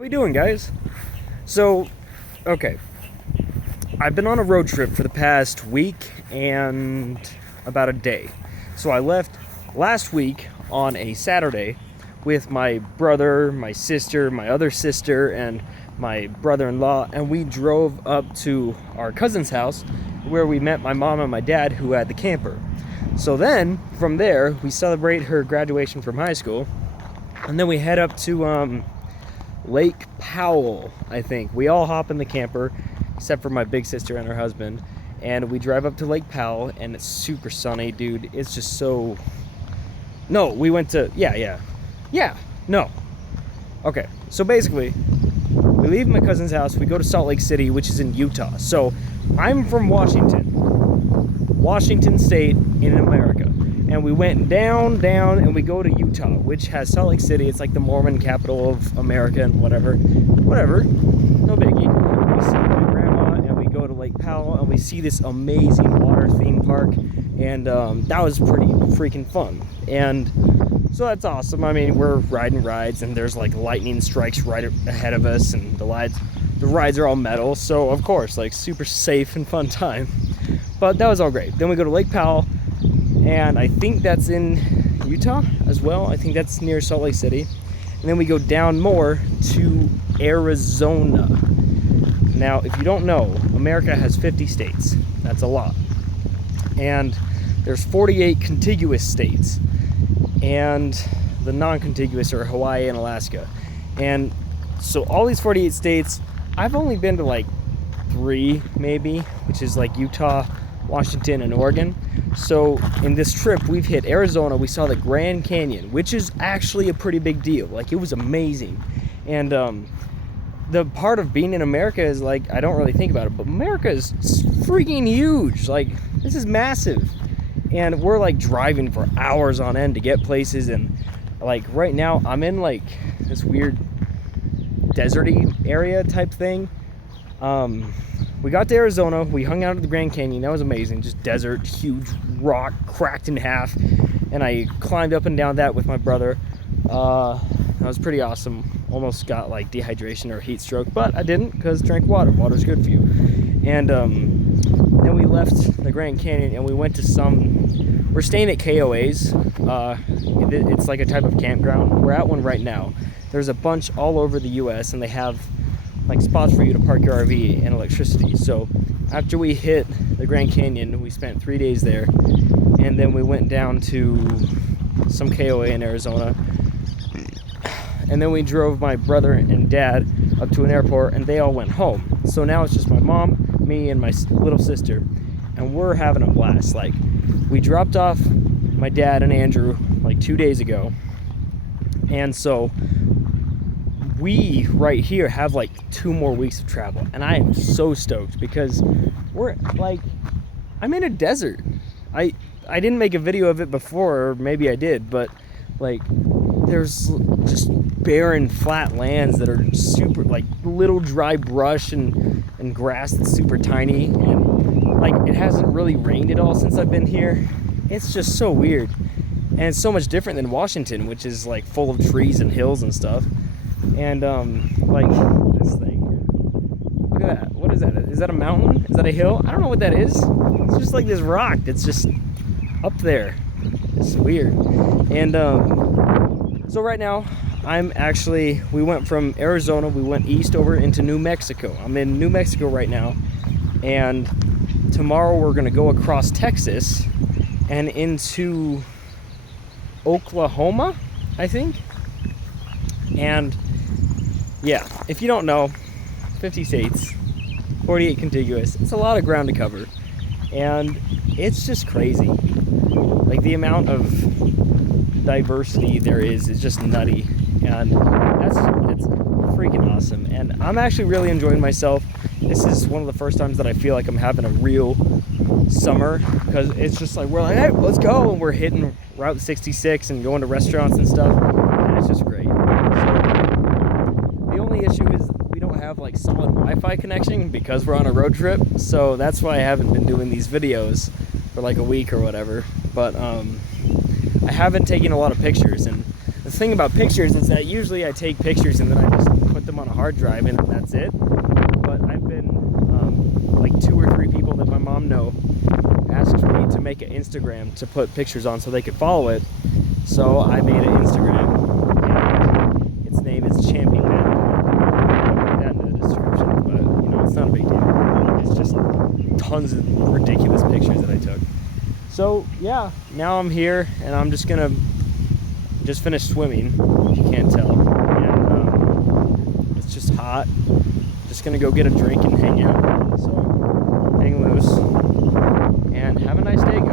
How we doing, guys? So, okay, I've been on a road trip for the past week and about a day. So I left last week on a Saturday with my brother, my sister, my other sister, and my brother-in-law, and we drove up to our cousin's house where we met my mom and my dad who had the camper. So then, from there, we celebrate her graduation from high school, and then we head up to Lake Powell, I think. We all hop in the camper, except for my big sister and her husband, and we drive up to Lake Powell, and it's super sunny, dude. It's just so... No, we went to... No. Okay, so basically, we leave my cousin's house, we go to Salt Lake City, which is in Utah. So, I'm from Washington State in America. And we went down, and we go to Utah, which has Salt Lake City. It's like the Mormon capital of America and whatever, no biggie. We see my grandma, and we go to Lake Powell, and we see this amazing water theme park, and that was pretty freaking fun. And so that's awesome. I mean, we're riding rides, and there's like lightning strikes right ahead of us, and the rides are all metal, so of course, like super safe and fun time. But that was all great. Then we go to Lake Powell, and I think that's in Utah as well. I think that's near Salt Lake City. And then we go down more to Arizona. Now, if you don't know, America has 50 states. That's a lot. And there's 48 contiguous states. And the non-contiguous are Hawaii and Alaska. And so all these 48 states, I've only been to like 3 maybe, which is like Utah, Washington, and Oregon. So in this trip, we've hit Arizona. We saw the Grand Canyon, which is actually a pretty big deal. Like, it was amazing. And the part of being in America is like, I don't really think about it, but America is freaking huge. Like, this is massive. And we're like driving for hours on end to get places. And like right now, I'm in like this weird deserty area type thing. We got to Arizona, we hung out at the Grand Canyon. That was amazing. Just desert, huge rock cracked in half, and I climbed up and down that with my brother. That was pretty awesome. Almost got like dehydration or heat stroke, but I didn't, because drank water. Water's good for you. And then we left the Grand Canyon, and we went to we're staying at KOAs. It's like a type of campground. We're at one right now. There's a bunch all over the US, and they have like spots for you to park your RV and electricity. So after we hit the Grand Canyon, we spent 3 days there, and then we went down to some KOA in Arizona, and then we drove my brother and dad up to an airport, and they all went home. So now it's just my mom, me, and my little sister, and we're having a blast. Like, we dropped off my dad and Andrew like 2 days ago, and so we right here have like 2 more weeks of travel, and I am so stoked because we're like, I'm in a desert. I didn't make a video of it before, or maybe I did, but like, there's just barren flat lands that are super, like, little dry brush and grass that's super tiny, and like, it hasn't really rained at all since I've been here. It's just so weird, and it's so much different than Washington, which is like full of trees and hills and stuff. And like, this thing, look at that. What is that? Is that a mountain? Is that a hill? I don't know what that is. It's just like this rock that's just up there. It's weird. And so right now, we went from Arizona, we went east over into New Mexico. I'm in New Mexico right now, and tomorrow we're gonna go across Texas and into Oklahoma, I think. And yeah, if you don't know, 50 states, 48 contiguous, it's a lot of ground to cover, and it's just crazy. Like, the amount of diversity there is just nutty, and it's freaking awesome. And I'm actually really enjoying myself. This is one of the first times that I feel like I'm having a real summer, because it's just like, we're like, hey, let's go, and we're hitting Route 66 and going to restaurants and stuff, and it's just great. The only issue is we don't have like solid Wi-Fi connection because we're on a road trip, so that's why I haven't been doing these videos for like a week or whatever. But I haven't taken a lot of pictures, and the thing about pictures is that usually I take pictures and then I just put them on a hard drive and that's it. But I've been, like 2 or 3 people that my mom know asked me to make an Instagram to put pictures on so they could follow it. So I made an Instagram, and its name is Champion Band. I'll put that in the description, but you know, it's not a big deal. It's just tons of ridiculous pictures that I took. So yeah, now I'm here and I'm just gonna finish swimming, if you can't tell. And it's just hot. Just gonna go get a drink and hang out. So hang loose and have a nice day, guys.